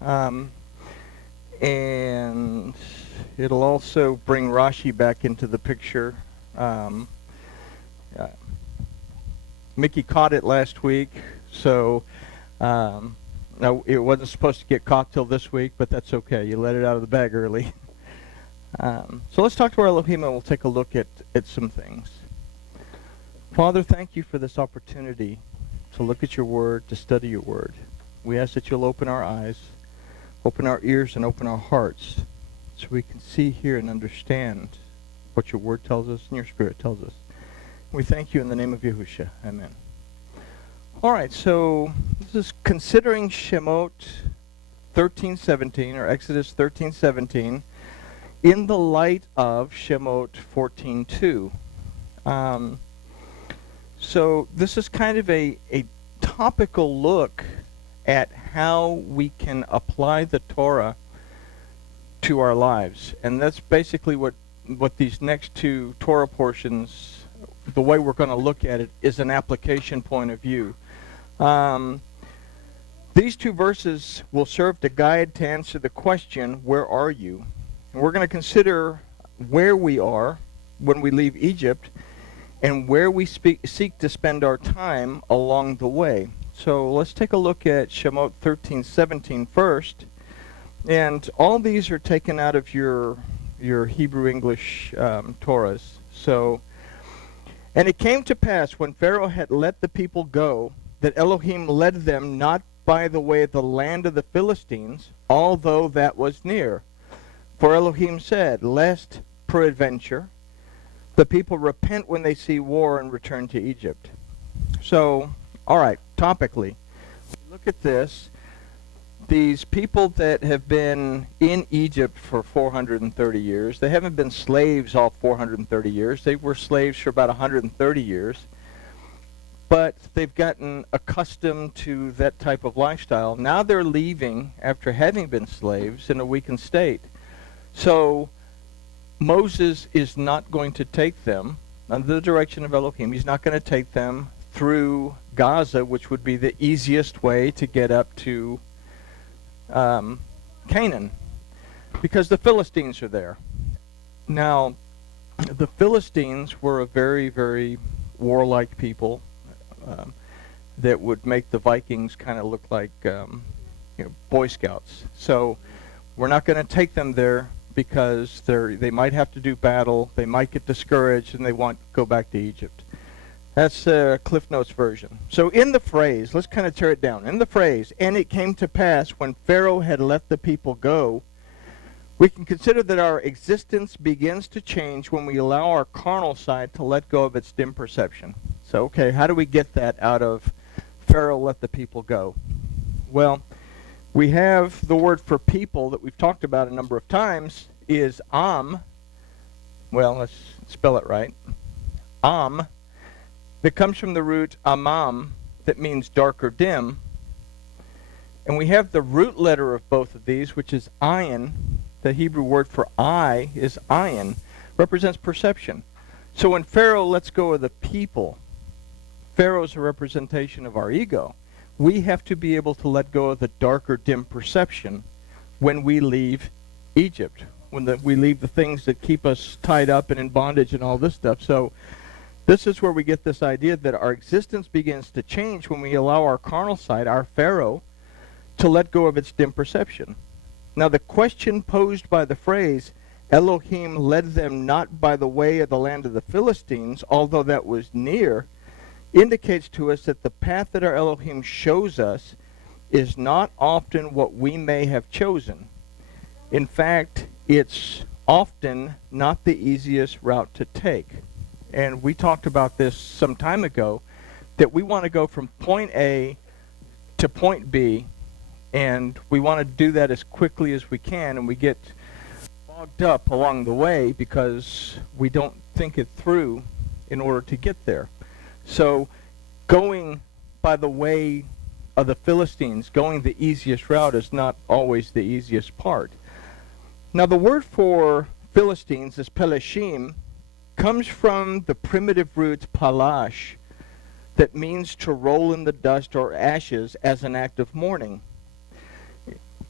And it'll also bring Rashi back into the picture. Uh, Mickey caught it last week, so no, it wasn't supposed to get caught till this week, but that's okay. You let it out of the bag early. So let's talk to our Elohim, and we'll take a look at some things. Father, thank you for this opportunity to look at your word, to study your word. We ask that you'll open our eyes, open our ears, and open our hearts so we can see, hear, and understand what your word tells us and your spirit tells us. We thank you in the name of Yahushua. Amen. All right, so this is considering Shemot 13:17, or Exodus 13:17, in the light of Shemot 14:2. So this is kind of a topical look at how we can apply the Torah to our lives. And that's basically what these next two Torah portions, the way we're going to look at it, is an application point of view. These two verses will serve to guide to answer the question, where are you? And we're going to consider where we are when we leave Egypt and where we seek to spend our time along the way. So let's take a look at Shemot 13:17 first. And all these are taken out of your Hebrew English Torahs. So, and it came to pass when Pharaoh had let the people go, that Elohim led them not by the way of the land of the Philistines, although that was near. For Elohim said, lest peradventure the people repent when they see war and return to Egypt. So, all right, topically, look at this. These people that have been in Egypt for 430 years, they haven't been slaves all 430 years. They were slaves for about 130 years. But they've gotten accustomed to that type of lifestyle. Now they're leaving after having been slaves in a weakened state. So Moses is not going to take them under the direction of Elohim. He's not going to take them through Gaza, which would be the easiest way to get up to Canaan, because the Philistines are there. Now, the Philistines were a very, very warlike people that would make the Vikings kind of look like Boy Scouts. So we're not going to take them there because they might have to do battle, they might get discouraged, and they want to go back to Egypt. That's Cliff Notes version. So in the phrase, let's kind of tear it down. In the phrase, and it came to pass when Pharaoh had let the people go, we can consider that our existence begins to change when we allow our carnal side to let go of its dim perception. So, okay, how do we get that out of Pharaoh let the people go? Well, we have the word for people that we've talked about a number of times is Am. Well, let's spell it right. Am. That comes from the root Amam, that means dark or dim. And we have the root letter of both of these, which is ayin. The Hebrew word for eye is ayin, represents perception. So when Pharaoh lets go of the people, Pharaoh's a representation of our ego. We have to be able to let go of the dark or dim perception when we leave Egypt, when we leave the things that keep us tied up and in bondage and all this stuff. So this is where we get this idea that our existence begins to change when we allow our carnal side, our Pharaoh, to let go of its dim perception. Now the question posed by the phrase, Elohim led them not by the way of the land of the Philistines, although that was near, indicates to us that the path that our Elohim shows us is not often what we may have chosen. In fact, it's often not the easiest route to take. And we talked about this some time ago, that we want to go from point A to point B, and we want to do that as quickly as we can, and we get bogged up along the way because we don't think it through in order to get there. So going by the way of the Philistines, going the easiest route is not always the easiest part. Now the word for Philistines is Peleshim, comes from the primitive root palash, that means to roll in the dust or ashes as an act of mourning.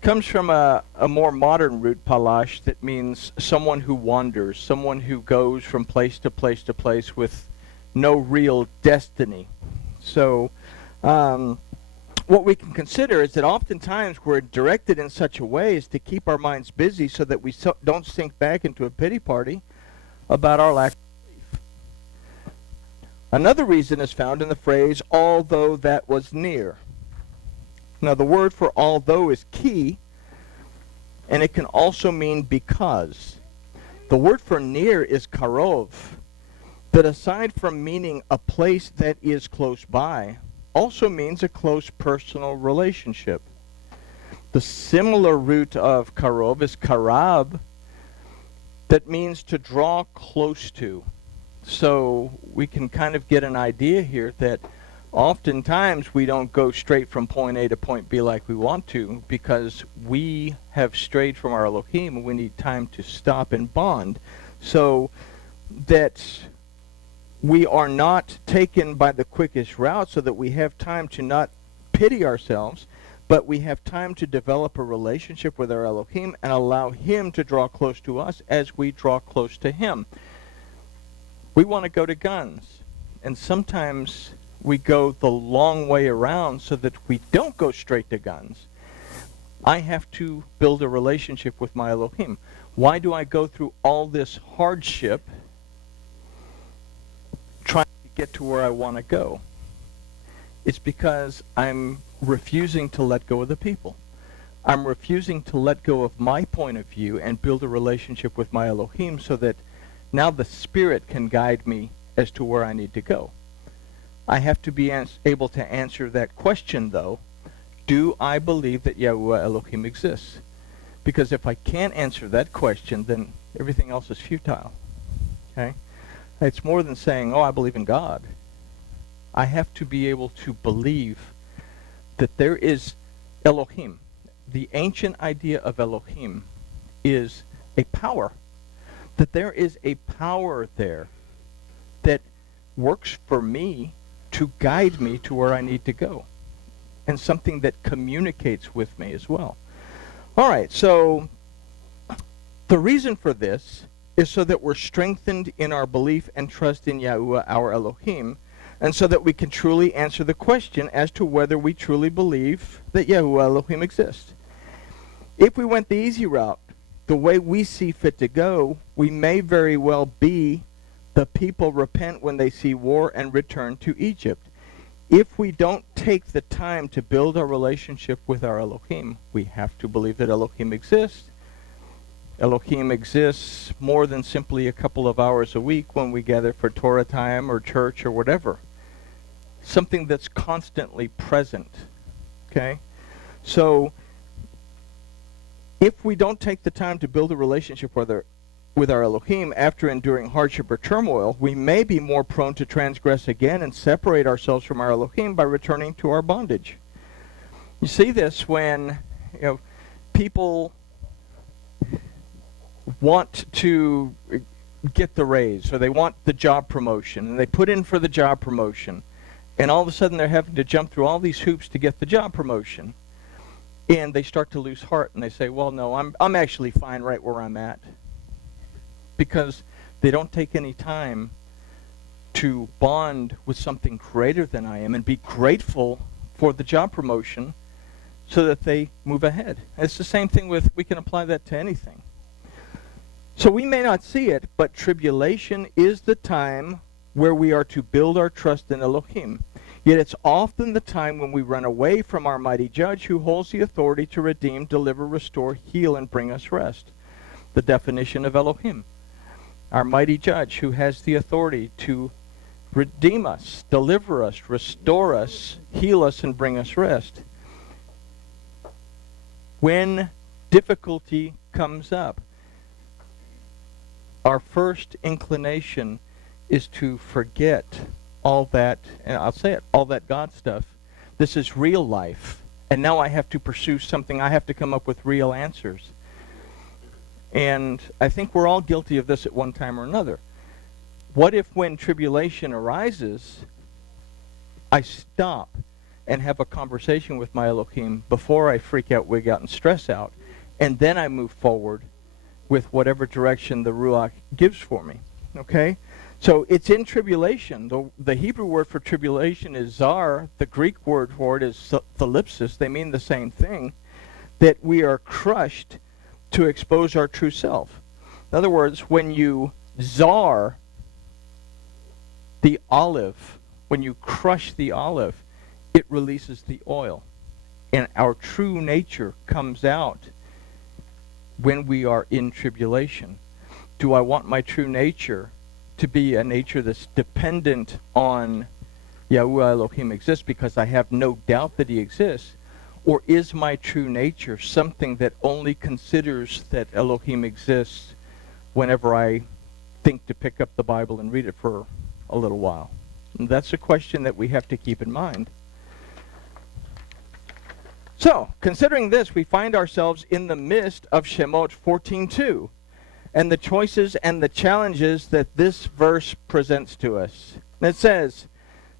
comes from a more modern root, palash, that means someone who wanders, someone who goes from place to place to place with no real destiny. So what we can consider is that oftentimes we're directed in such a way as to keep our minds busy so that we don't sink back into a pity party about our lack of belief. Another reason is found in the phrase, although that was near. Now, the word for although is key, and it can also mean because. The word for near is karov, that aside from meaning a place that is close by, also means a close personal relationship. The similar root of karov is karab, that means to draw close to. So we can kind of get an idea here that oftentimes we don't go straight from point A to point B like we want to because we have strayed from our Elohim and we need time to stop and bond so that we are not taken by the quickest route, so that we have time to not pity ourselves, but we have time to develop a relationship with our Elohim and allow Him to draw close to us as we draw close to Him. We want to go to guns, and sometimes we go the long way around so that we don't go straight to guns. I have to build a relationship with my Elohim. Why do I go through all this hardship trying to get to where I want to go? It's because I'm refusing to let go of the people. I'm refusing to let go of my point of view and build a relationship with my Elohim so that now the Spirit can guide me as to where I need to go. I have to be able to answer that question, though. Do I believe that Yahuwah Elohim exists? Because if I can't answer that question, then everything else is futile. Okay? It's more than saying, oh, I believe in God. I have to be able to believe that there is Elohim. The ancient idea of Elohim is a power. That there is a power there that works for me to guide me to where I need to go. And something that communicates with me as well. All right, so the reason for this is so that we're strengthened in our belief and trust in Yahuwah, our Elohim, and so that we can truly answer the question as to whether we truly believe that Yahuwah Elohim exists. If we went the easy route, the way we see fit to go, we may very well be the people repent when they see war and return to Egypt. If we don't take the time to build our relationship with our Elohim, we have to believe that Elohim exists. Elohim exists more than simply a couple of hours a week when we gather for Torah time or church or whatever. Something that's constantly present. Okay? So, if we don't take the time to build a relationship with our Elohim after enduring hardship or turmoil, we may be more prone to transgress again and separate ourselves from our Elohim by returning to our bondage. You see this when people want to get the raise or they want the job promotion and they put in for the job promotion and all of a sudden they're having to jump through all these hoops to get the job promotion. And they start to lose heart and they say, well, no, I'm actually fine right where I'm at. Because they don't take any time to bond with something greater than I am and be grateful for the job promotion so that they move ahead. It's the same thing we can apply that to anything. So we may not see it, but tribulation is the time where we are to build our trust in Elohim. Yet it's often the time when we run away from our mighty judge who holds the authority to redeem, deliver, restore, heal, and bring us rest. The definition of Elohim. Our mighty judge who has the authority to redeem us, deliver us, restore us, heal us, and bring us rest. When difficulty comes up, our first inclination is to forget all that, and I'll say it, all that God stuff. This is real life. And now I have to pursue something. I have to come up with real answers. And I think we're all guilty of this at one time or another. What if when tribulation arises, I stop and have a conversation with my Elohim before I freak out, wig out, and stress out. And then I move forward with whatever direction the Ruach gives for me. Okay? So it's in tribulation. The Hebrew word for tribulation is zar. The Greek word for it is thalipsis. They mean the same thing. That we are crushed to expose our true self. In other words, when you zar the olive, when you crush the olive, it releases the oil. And our true nature comes out when we are in tribulation. Do I want my true nature to be a nature that's dependent on Yahuwah Elohim exists because I have no doubt that he exists? Or is my true nature something that only considers that Elohim exists whenever I think to pick up the Bible and read it for a little while? And that's a question that we have to keep in mind. So, considering this, we find ourselves in the midst of Shemot 14:2, and the choices and the challenges that this verse presents to us. And it says,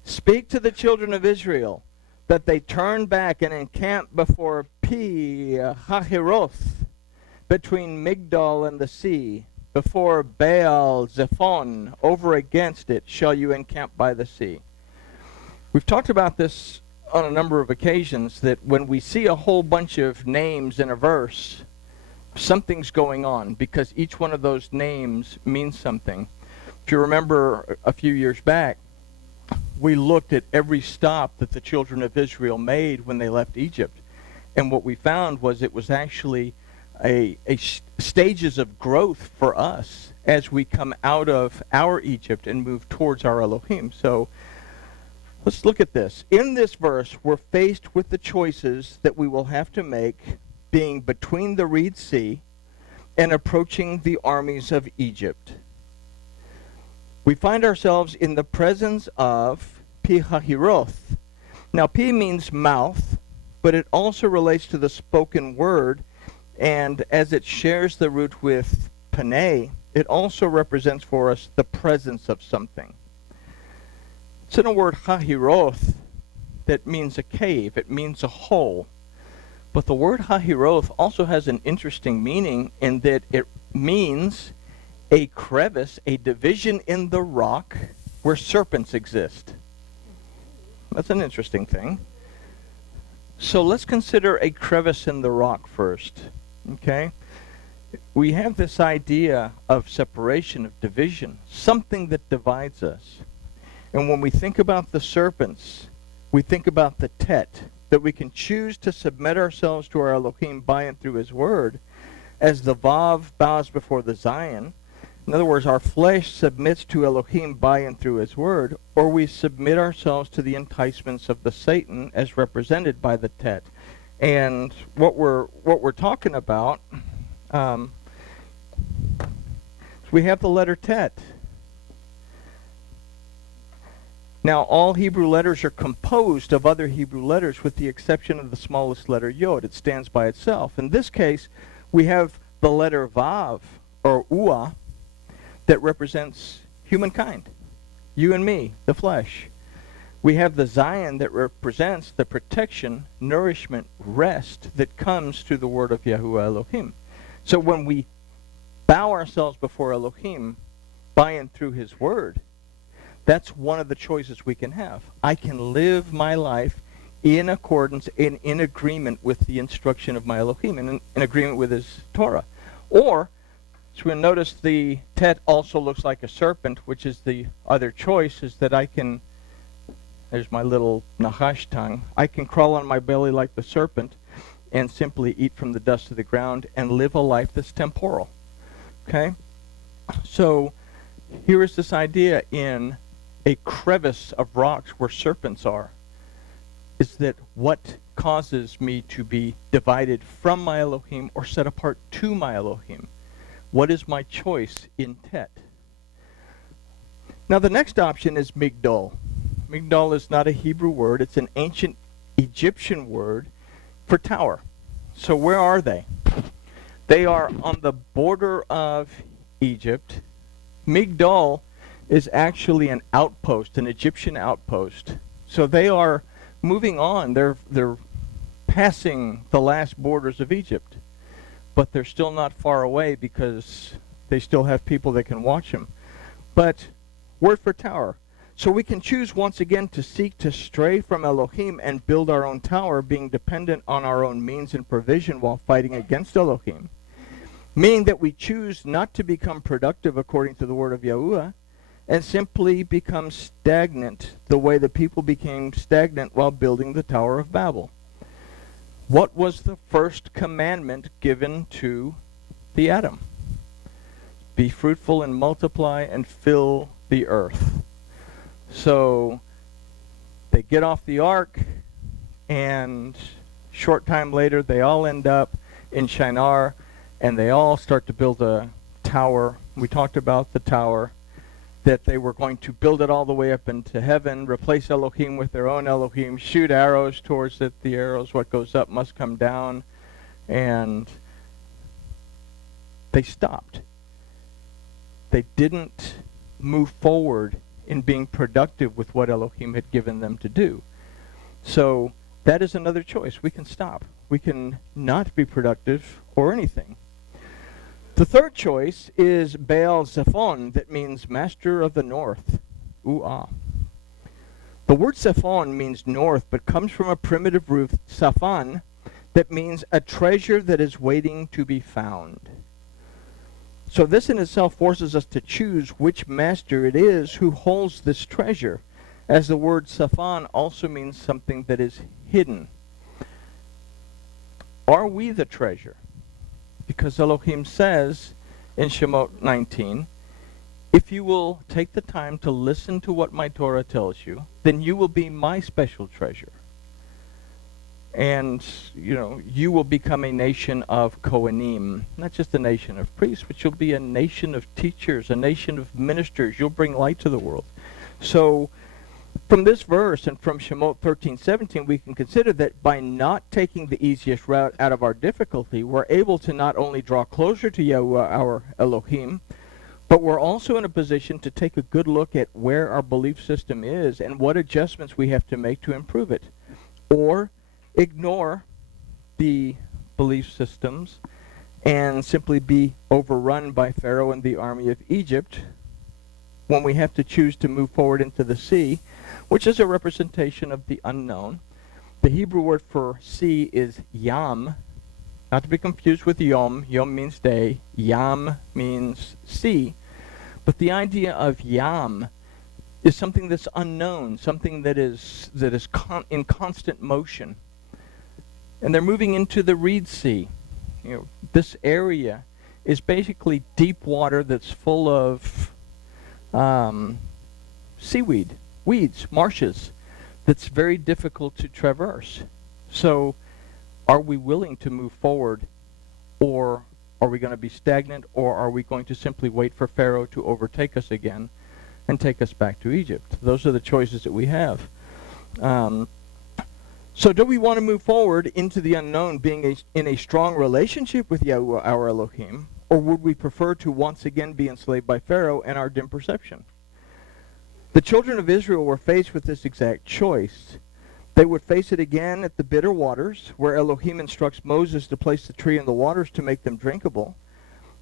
"Speak to the children of Israel, that they turn back and encamp before Pi Hahiroth, between Migdol and the sea, before Baal Zephon, over against it shall you encamp by the sea." We've talked about this on a number of occasions, that when we see a whole bunch of names in a verse, something's going on, because each one of those names means something. If you remember a few years back, we looked at every stop that the children of Israel made when they left Egypt. And what we found was it was actually stages of growth for us as we come out of our Egypt and move towards our Elohim. So let's look at this. In this verse, we're faced with the choices that we will have to make, being between the Reed Sea and approaching the armies of Egypt. We find ourselves in the presence of Pi Hahiroth. Now, Pi means mouth, but it also relates to the spoken word, and as it shares the root with Panay, it also represents for us the presence of something. It's in a word Hahiroth that means a cave. It means a hole. But the word Hahiroth also has an interesting meaning in that it means a crevice, a division in the rock where serpents exist. That's an interesting thing. So let's consider a crevice in the rock first. Okay? We have this idea of separation, of division, something that divides us. And when we think about the serpents, we think about the tet, that we can choose to submit ourselves to our Elohim by and through his word, as the Vav bows before the Zion. In other words, our flesh submits to Elohim by and through his word, or we submit ourselves to the enticements of the Satan as represented by the tet. And what we're talking about, we have the letter tet. Now, all Hebrew letters are composed of other Hebrew letters with the exception of the smallest letter, Yod. It stands by itself. In this case, we have the letter Vav, or Ua, that represents humankind, you and me, the flesh. We have the Zion that represents the protection, nourishment, rest that comes through the word of Yahuwah Elohim. So when we bow ourselves before Elohim by and through his word, that's one of the choices we can have. I can live my life in accordance and in agreement with the instruction of my Elohim, and in agreement with his Torah. Or, so we'll notice the tet also looks like a serpent, which is the other choice, is that I can, there's my little Nahash tongue, I can crawl on my belly like the serpent and simply eat from the dust of the ground and live a life that's temporal. Okay? So, here is this idea in a crevice of rocks where serpents are, is that what causes me to be divided from my Elohim or set apart to my Elohim? What is my choice in tet? Now the next option is Migdol. Migdol is not a Hebrew word. It's an ancient Egyptian word for tower. So where are they? They are on the border of Egypt. Migdol is actually an outpost, an Egyptian outpost. So they are moving on. They're passing the last borders of Egypt, but they're still not far away because they still have people that can watch them. But word for tower. So we can choose once again to seek to stray from Elohim and build our own tower, being dependent on our own means and provision while fighting against Elohim. Meaning that we choose not to become productive according to the word of Yahuwah, and simply become stagnant the way the people became stagnant while building the Tower of Babel. What was the first commandment given to the Adam? Be fruitful and multiply and fill the earth. So they get off the ark, and short time later they all end up in Shinar, and they all start to build a tower. We talked about the tower, that they were going to build it all the way up into heaven, replace Elohim with their own Elohim, shoot arrows towards it. The arrows, what goes up must come down. And they stopped. They didn't move forward in being productive with what Elohim had given them to do. So that is another choice. We can stop. We can not be productive or anything. The third choice is Baal Zephon, that means master of the north. Ooh-ah. The word Zephon means north, but comes from a primitive root, Safan, that means a treasure that is waiting to be found. So this in itself forces us to choose which master it is who holds this treasure, as the word Safan also means something that is hidden. Are we the treasure? Because Elohim says in Shemot 19, if you will take the time to listen to what my Torah tells you, then you will be my special treasure. And, you will become a nation of Kohanim, not just a nation of priests, but you'll be a nation of teachers, a nation of ministers. You'll bring light to the world. So from this verse and from Shemot 13:17, we can consider that by not taking the easiest route out of our difficulty, we're able to not only draw closer to Yahuwah, our Elohim, but we're also in a position to take a good look at where our belief system is and what adjustments we have to make to improve it. Or ignore the belief systems and simply be overrun by Pharaoh and the army of Egypt when we have to choose to move forward into the sea, which is a representation of the unknown. The Hebrew word for sea is yam, not to be confused with yom. Yom means day. Yam means sea. But the idea of yam is something that's unknown, something that is in constant motion. And they're moving into the Reed Sea. This area is basically deep water that's full of seaweed, weeds, marshes, that's very difficult to traverse. So are we willing to move forward, or are we going to be stagnant, or are we going to simply wait for Pharaoh to overtake us again and take us back to Egypt? Those are the choices that we have. So do we want to move forward into the unknown, being in a strong relationship with Yahuwah, our Elohim, or would we prefer to once again be enslaved by Pharaoh and our dim perception? The children of Israel were faced with this exact choice. They would face it again at the bitter waters, where Elohim instructs Moses to place the tree in the waters to make them drinkable.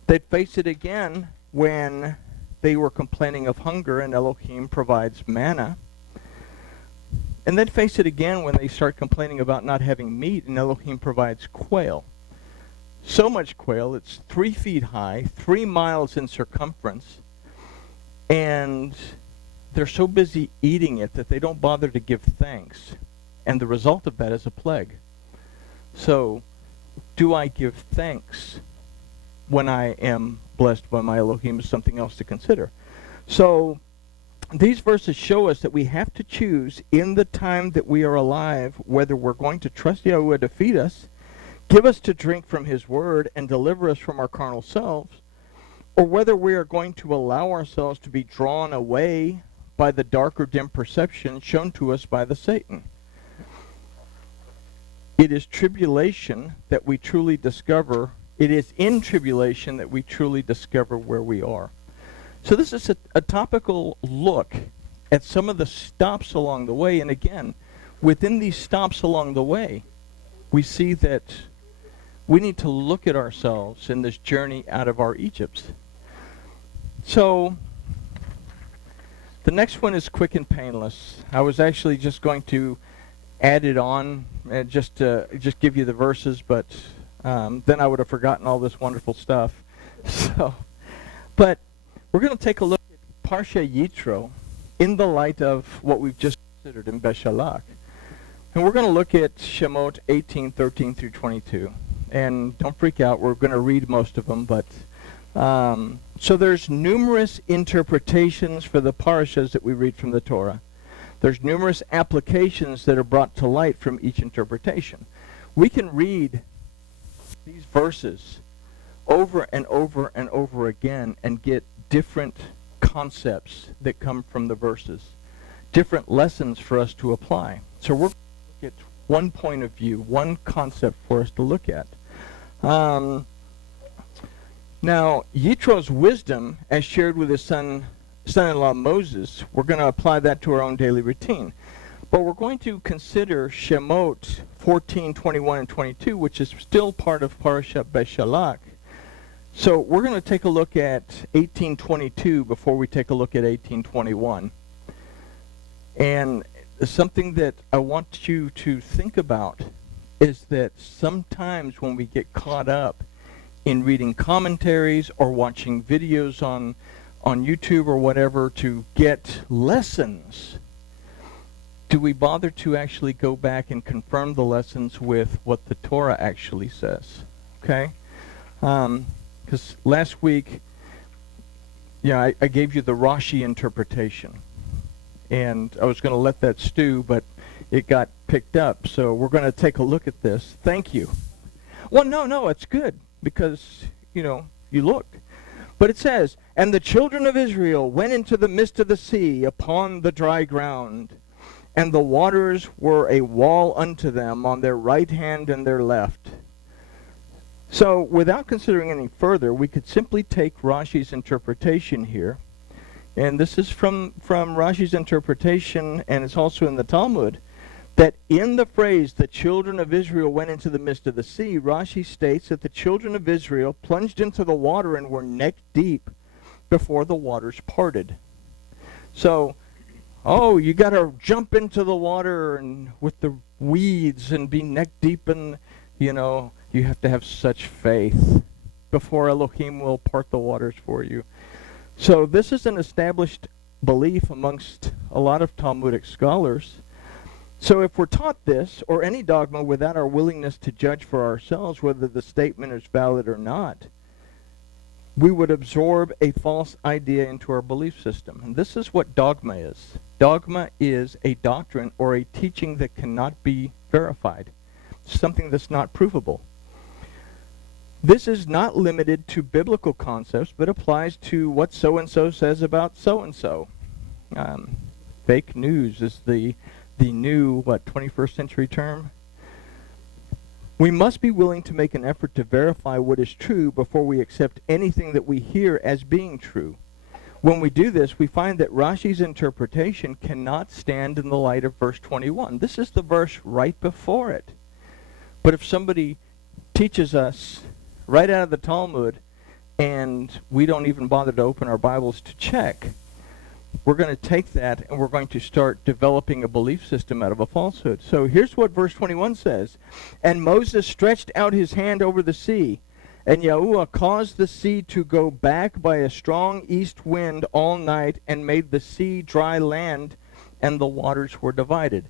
They'd face it again when they were complaining of hunger and Elohim provides manna. And then face it again when they start complaining about not having meat and Elohim provides quail. So much quail, it's 3 feet high, 3 miles in circumference, and they're so busy eating it that they don't bother to give thanks. And the result of that is a plague. So, do I give thanks when I am blessed by my Elohim is something else to consider. So, these verses show us that we have to choose in the time that we are alive whether we're going to trust Yahuwah to feed us, give us to drink from his word, and deliver us from our carnal selves, or whether we are going to allow ourselves to be drawn away by the dark or dim perception shown to us by the Satan. It is tribulation that we truly discover. It is in tribulation that we truly discover where we are. So this is a topical look at some of the stops along the way. And again, within these stops along the way, we see that we need to look at ourselves in this journey out of our Egypts. So the next one is quick and painless. I was actually just going to add it on and just give you the verses, but then I would have forgotten all this wonderful stuff. So, but we're going to take a look at Parsha Yitro in the light of what we've just considered in Beshalach. And we're going to look at Shemot 18:13 through 22. And don't freak out, we're going to read most of them, but so there's numerous interpretations for the parshas that we read from the Torah. There's numerous applications that are brought to light from each interpretation. We can read these verses over and over and over again and get different concepts that come from the verses, different lessons for us to apply. So we're going to look at one point of view, one concept for us to look at. Now, Yitro's wisdom, as shared with his son-in-law Moses, we're going to apply that to our own daily routine. But we're going to consider Shemot 14, 21, and 22, which is still part of Parsha Beshalach. So we're going to take a look at 18:22 before we take a look at 18:21. And something that I want you to think about is that sometimes when we get caught up in reading commentaries or watching videos on YouTube or whatever to get lessons, do we bother to actually go back and confirm the lessons with what the Torah actually says? Okay? Because last week, I gave you the Rashi interpretation. And I was going to let that stew, but it got picked up. So we're going to take a look at this. Thank you. Well, no, it's good because, you looked. But it says, "And the children of Israel went into the midst of the sea upon the dry ground, and the waters were a wall unto them on their right hand and their left." So without considering any further, we could simply take Rashi's interpretation here. And this is from Rashi's interpretation, and it's also in the Talmud, that in the phrase, "the children of Israel went into the midst of the sea," Rashi states that the children of Israel plunged into the water and were neck deep before the waters parted. So, you got to jump into the water and with the weeds and be neck deep, and, you have to have such faith before Elohim will part the waters for you. So this is an established belief amongst a lot of Talmudic scholars. So if we're taught this, or any dogma, without our willingness to judge for ourselves whether the statement is valid or not, we would absorb a false idea into our belief system. And this is what dogma is. Dogma is a doctrine or a teaching that cannot be verified, something that's not provable. This is not limited to biblical concepts, but applies to what so-and-so says about so-and-so. Fake news is the new, 21st century term? We must be willing to make an effort to verify what is true before we accept anything that we hear as being true. When we do this, we find that Rashi's interpretation cannot stand in the light of verse 21. This is the verse right before it. But if somebody teaches us right out of the Talmud and we don't even bother to open our Bibles to check, we're going to take that and we're going to start developing a belief system out of a falsehood. So here's what verse 21 says. "And Moses stretched out his hand over the sea, and Yahuwah caused the sea to go back by a strong east wind all night, and made the sea dry land, and the waters were divided."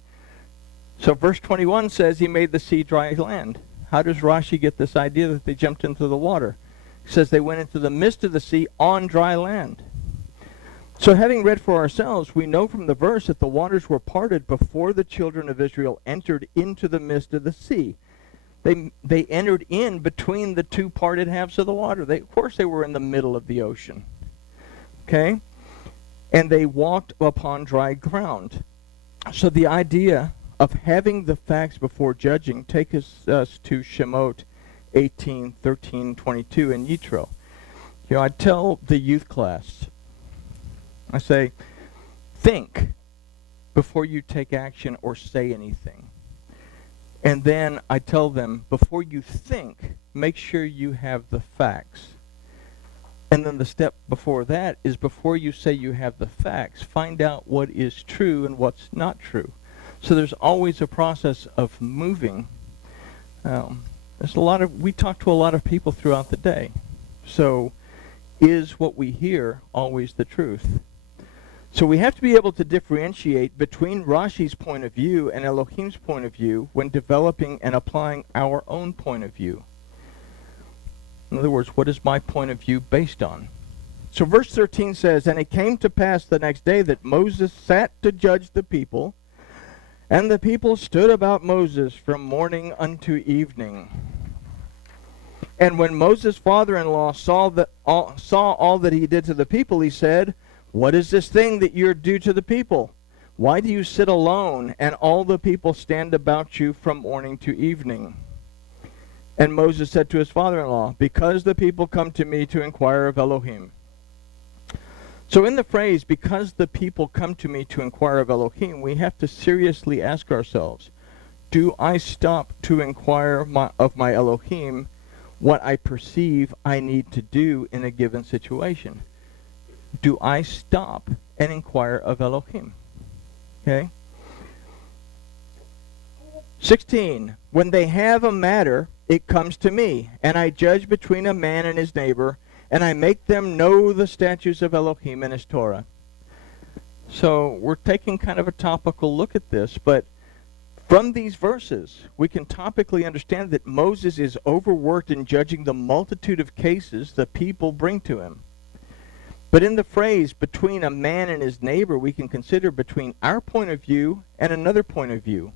So verse 21 says he made the sea dry land. How does Rashi get this idea that they jumped into the water? It says they went into the midst of the sea on dry land. So having read for ourselves, we know from the verse that the waters were parted before the children of Israel entered into the midst of the sea. They entered in between the two parted halves of the water. Of course they were in the middle of the ocean. Okay? And they walked upon dry ground. So the idea of having the facts before judging takes us to Shemot 18, 13, 22, and Yitro. I tell the youth class, I say, think before you take action or say anything. And then I tell them, before you think, make sure you have the facts. And then the step before that is, before you say you have the facts, find out what is true and what's not true. So there's always a process of moving. We talk to a lot of people throughout the day. So is what we hear always the truth? So we have to be able to differentiate between Rashi's point of view and Elohim's point of view when developing and applying our own point of view. In other words, what is my point of view based on? So verse 13 says, "And it came to pass the next day that Moses sat to judge the people, and the people stood about Moses from morning unto evening. And when Moses' father-in-law saw all that he did to the people, he said, What is this thing that you do to the people? Why do you sit alone, and all the people stand about you from morning to evening? And Moses said to his father-in-law, Because the people come to me to inquire of Elohim." So in the phrase, "because the people come to me to inquire of Elohim," we have to seriously ask ourselves, do I stop to inquire of my Elohim what I perceive I need to do in a given situation? Do I stop and inquire of Elohim? Okay? 16, "When they have a matter, it comes to me, and I judge between a man and his neighbor, and I make them know the statutes of Elohim and his Torah." So we're taking kind of a topical look at this, but from these verses, we can topically understand that Moses is overworked in judging the multitude of cases the people bring to him. But in the phrase, "between a man and his neighbor," we can consider between our point of view and another point of view,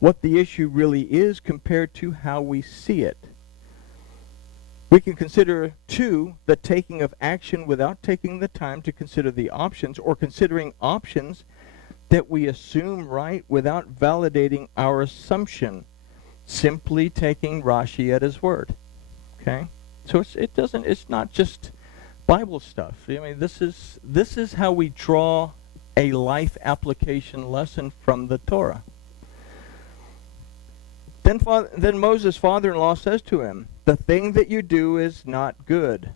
what the issue really is compared to how we see it. We can consider, too, the taking of action without taking the time to consider the options, or considering options that we assume right without validating our assumption, simply taking Rashi at his word. Okay? So it's not just Bible stuff. I mean, this is how we draw a life application lesson from the Torah. Then Moses' father-in-law says to him, "The thing that you do is not good."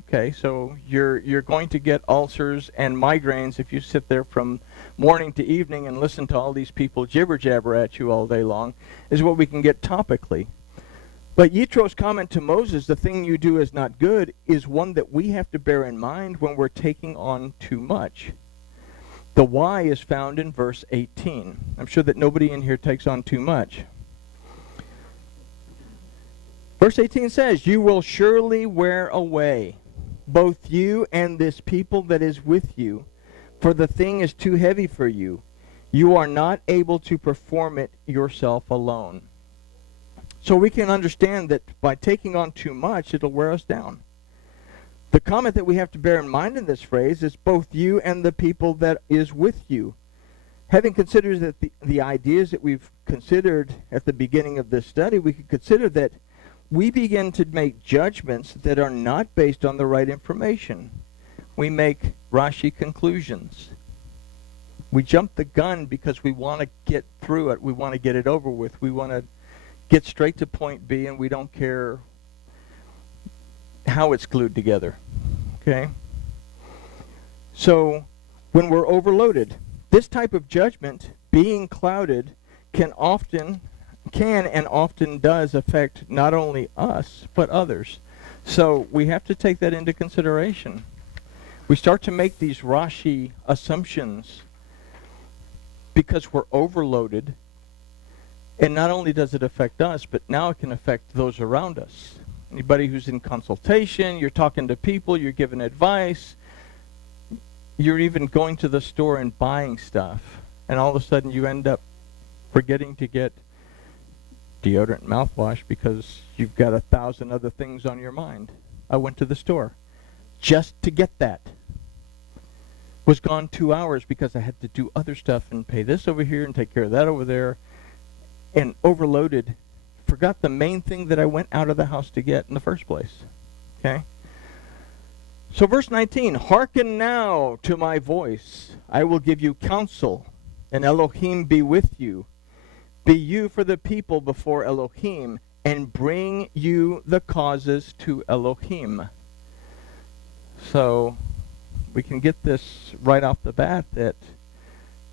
Okay, so you're going to get ulcers and migraines if you sit there from morning to evening and listen to all these people jibber-jabber at you all day long, is what we can get topically. But Yitro's comment to Moses, "The thing you do is not good," is one that we have to bear in mind when we're taking on too much. The why is found in verse 18. I'm sure that nobody in here takes on too much. Verse 18 says, "You will surely wear away, both you and this people that is with you, for the thing is too heavy for you. You are not able to perform it yourself alone." So we can understand that by taking on too much, it'll wear us down. The comment that we have to bear in mind in this phrase is both you and the people that is with you. Having considered that the ideas that we've considered at the beginning of this study, we can consider that we begin to make judgments that are not based on the right information. We make Rashi conclusions. We jump the gun because we want to get through it. We want to get it over with. We want to get straight to point B, and we don't care how it's glued together. Okay? So, when we're overloaded, this type of judgment, being clouded, can and often does affect not only us, but others. So, we have to take that into consideration. We start to make these Rashi assumptions because we're overloaded. And not only does it affect us, but now it can affect those around us. Anybody who's in consultation, you're talking to people, you're giving advice, you're even going to the store and buying stuff, and all of a sudden you end up forgetting to get deodorant and mouthwash because you've got 1,000 other things on your mind. I went to the store just to get that. Was gone 2 hours because I had to do other stuff and pay this over here and take care of that over there. And overloaded, forgot the main thing that I went out of the house to get in the first place. Okay? So verse 19, "Hearken now to my voice. I will give you counsel, and Elohim be with you. Be you for the people before Elohim, and bring you the causes to Elohim. So we can get this right off the bat that,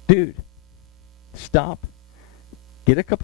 dude, stop. Get a cup